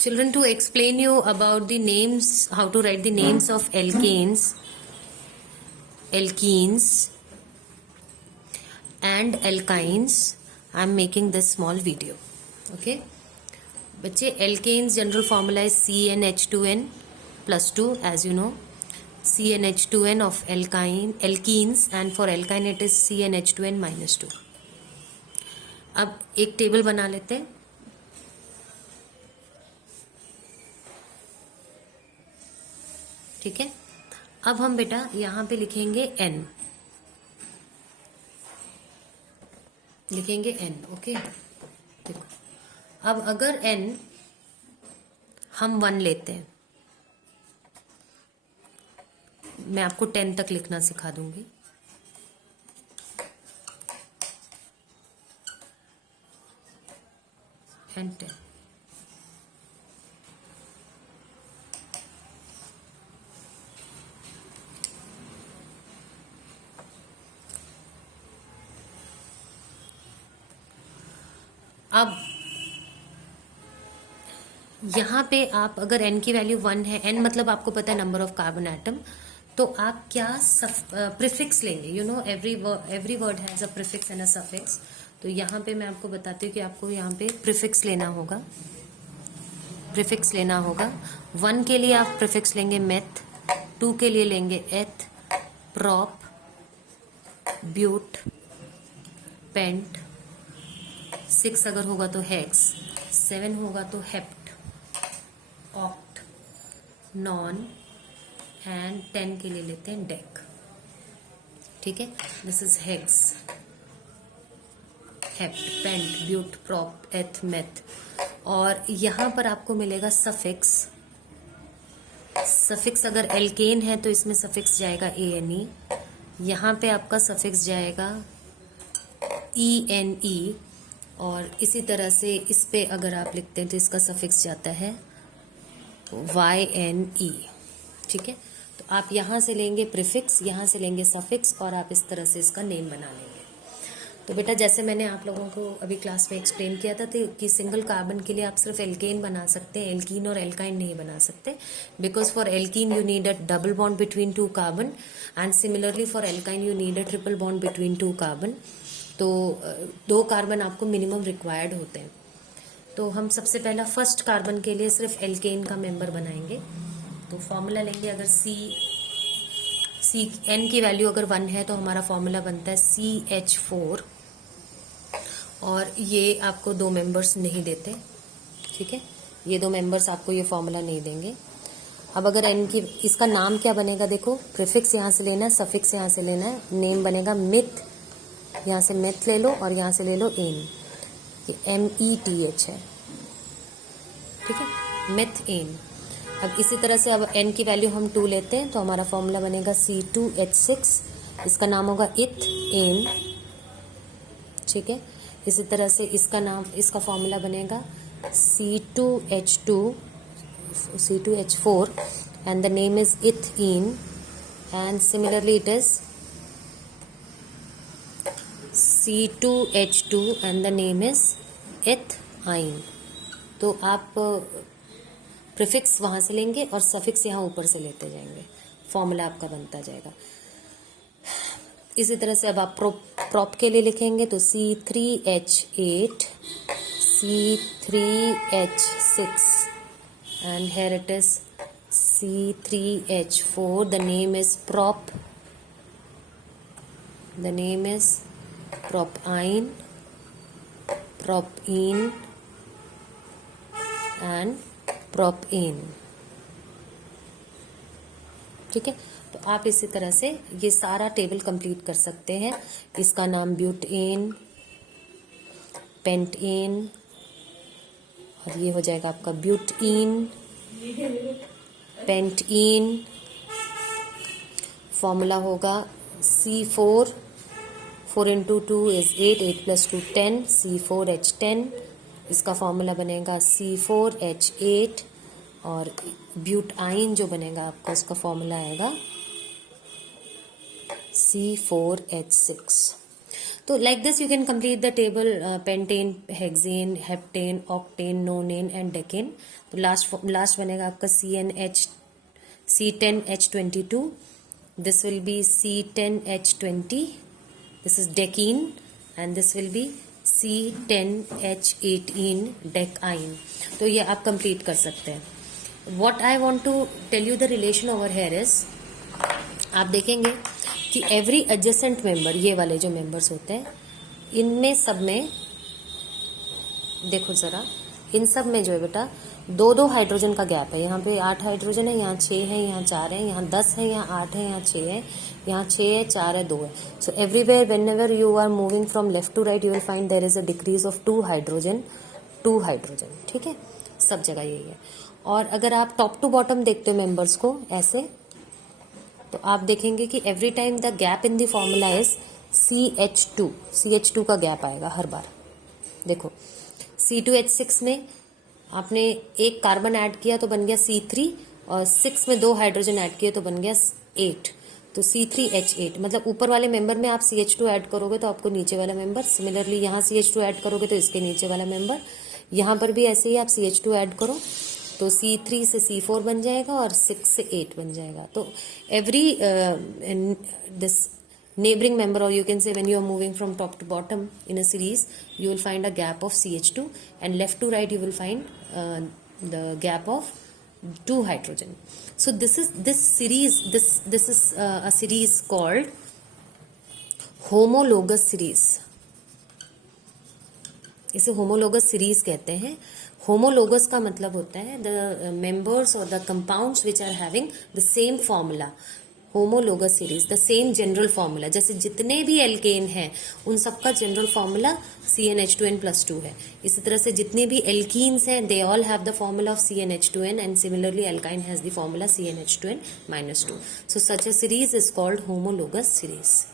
Children, to explain you about the names, how to write the names of alkanes and alkynes, I am making this small video. Okay, बच्चे, alkanes general formula is CnH2n plus 2, as you know, CnH2n of alkenes, and for alkyne it is CnH2n minus 2. अब एक table बना लेते हैं. ठीक है, अब हम बेटा यहां पे लिखेंगे n, ओके. देखो, अब अगर n हम 1 लेते हैं, मैं आपको 10 तक लिखना सिखा दूंगी. एंड 10. अब यहाँ पे आप अगर n की वैल्यू 1 है, n मतलब आपको पता है नंबर ऑफ कार्बन एटम, तो आप क्या प्रीफिक्स लेंगे. You know every word has a prefix and a suffix. तो यहाँ पे मैं आपको बताती हूँ कि आपको यहाँ पे प्रीफिक्स लेना होगा. 1 के लिए आप प्रीफिक्स लेंगे मेथ, 2 के लिए लेंगे एथ, प्रॉप, ब्यूट, पेंट, 6 अगर होगा तो हेक्स, 7 होगा तो हेप्ट, ऑक्ट, नॉन, एंड 10 के लिए लेते हैं डेक. ठीक है, this is hex, hept, pent, but, prop, eth, meth. और यहां पर आपको मिलेगा सफिक्स. अगर एल्केन है तो इसमें सफिक्स जाएगा ANE. यहां पे आपका सफिक्स जाएगा ENE. और इसी तरह से इस पे अगर आप लिखते हैं तो इसका सफिक्स जाता है YNE. ठीक है, तो आप यहां से लेंगे प्रीफिक्स, यहां से लेंगे सफिक्स, और आप इस तरह से इसका नेम बना लेंगे. तो बेटा, जैसे मैंने आप लोगों को अभी क्लास में एक्सप्लेन किया था कि सिंगल कार्बन के लिए आप सिर्फ एल्केन बना सकते हैं, एल्कीन और एल्काइन नहीं बना सकते. Because for alkene you need a double bond between 2 carbon, and similarly for alkyne you need a triple bond between 2 carbon. तो 2 कार्बन आपको मिनिमम रिक्वायर्ड होते हैं. तो हम सबसे पहला फर्स्ट कार्बन के लिए सिर्फ एल्केन का मेंबर बनाएंगे. तो फॉर्मूला लेंगे. अगर n की वैल्यू अगर 1 है तो हमारा फॉर्मूला बनता है CH4, और ये आपको 2 मेंबर्स नहीं देते. ठीक है, ये 2 मेंबर्स आपको ये फॉर्मूला नहीं देंगे. अब अगर n की, इसका नाम क्या बनेगा, देखो, प्रीफिक्स यहाँ से लेना है, सफिक्स यहाँ से लेना है, नेम बनेगा मिथ. यहाँ से मेथ ले लो और यहाँ से ले लो एन. ये METH है. ठीक है, मेथ एन. अब इसी तरह से अब n की वैल्यू हम 2 लेते हैं तो हमारा फॉर्मूला बनेगा C2H6. इसका नाम होगा इथ एन. ठीक है, इसी तरह से इसका फॉर्मूला बनेगा C2H4, and the name is ethene. And similarly it is C2H2 and the name is ethyne. तो आप प्रीफिक्स वहां से लेंगे और सफिक्स यहाँ ऊपर से लेते जाएंगे, फॉर्मूला आपका बनता जाएगा. इसी तरह से अब आप प्रॉप के लिए लिखेंगे तो C3H8, C3H6, and here it is C3H4. The name is prop. The name is propyne, propene, and propane. ठीक है, तो आप इसी तरह से ये सारा टेबल कंप्लीट कर सकते हैं. इसका नाम ब्यूटेन, पेंटेन, और ये हो जाएगा आपका ब्यूटीन, पेंटीन. फॉर्मूला होगा C4, 4 into 2 is 8, 8 plus 2 10, C4H10. इसका फॉर्मूला बनेगा C4H8, और ब्यूटाइन जो बनेगा आपका उसका फॉर्मूला आएगा C4H6. तो like this you can complete the table pentane, hexane, heptane, octane, नोनेन and decane. तो लास्ट बनेगा आपका C10H22. This will be C10H20. This is decene and this will be C10H18 decine. तो ये आप कंप्लीट कर सकते हैं. What I want to tell you the relation over here is, आप देखेंगे कि एवरी एडजेसेंट मेंबर, ये वाले जो मेंबर्स होते हैं, इनमें सब में देखो जरा, इन सब में जो है बेटा 2-2 हाइड्रोजन का गैप है. यहाँ पे 8 हाइड्रोजन है, यहाँ 6 है, यहाँ 4 है, यहाँ 10 है, यहाँ 8 है, यहाँ 6 है, यहाँ 6 है, 4 है, 2 है. So everywhere whenever you are moving from left to right you will find there is a decrease of 2 hydrogen. ठीक है, सब जगह यही है. और अगर आप टॉप टू बॉटम देखते हो मेंबर्स को ऐसे, तो आप देखेंगे कि every time the gap in the formula is CH2 का गैप आएगा हर बार. देखो C2H6 में आपने एक कार्बन ऐड किया तो बन गया C3, और 6 में 2 हाइड्रोजन ऐड किए तो बन गया 8, तो C3H8. मतलब ऊपर वाले मेंबर में आप CH2 ऐड करोगे तो आपको नीचे वाला मेंबर, सिमिलरली यहाँ CH2 ऐड करोगे तो इसके नीचे वाला मेंबर, यहाँ पर भी ऐसे ही आप CH2 ऐड करो तो C3 से C4 बन जाएगा और 6 से 8 बन जाएगा. तो every this neighboring member, or you can say when you are moving from top to bottom in a series, you will find a gap of CH2, and left to right you will find the gap of 2 hydrogen. So this is a series called homologous series. इसे homologous series कहते हैं. homologous का मतलब होता है the members or the compounds which are having the same formula. Homologous series, the same general formula. जैसे जितने भी एल्केन हैं उन सबका जनरल फॉर्मूला CnH2n+2 है. इसी तरह से जितने भी एल्कीन्स हैं they all have the formula of CnH2n, and similarly alkyne has the formula CnH2n-2. So such a series is called homologous series.